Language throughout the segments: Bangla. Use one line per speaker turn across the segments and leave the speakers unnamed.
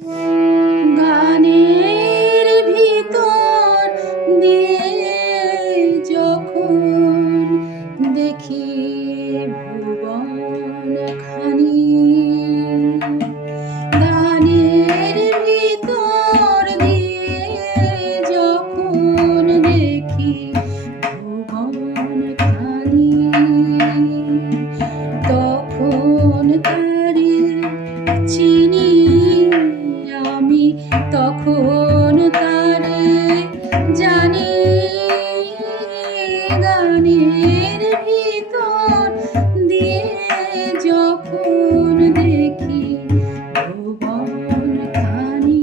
গানের তখন তারে জানি গানের ভিতর দিয়ে যখন দেখি খানি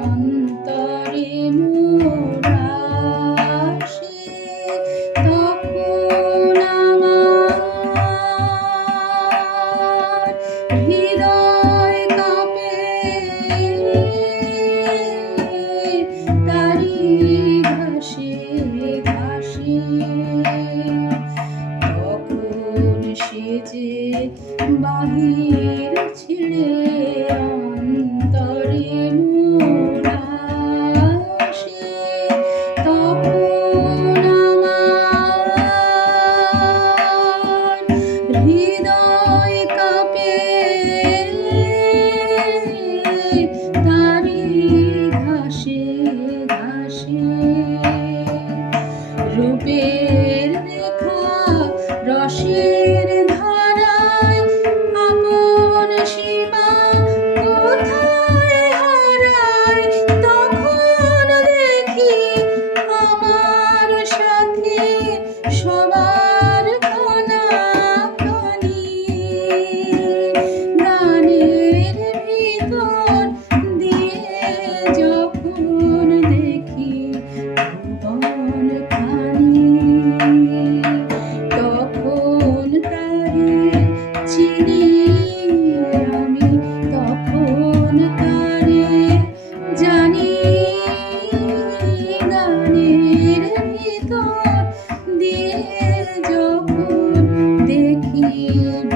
যে বাহির ছেড়ে অন্তরে আমার হৃদয় কাঁপে। তারি ঘাসে ঘাসে রূপের Bye. you.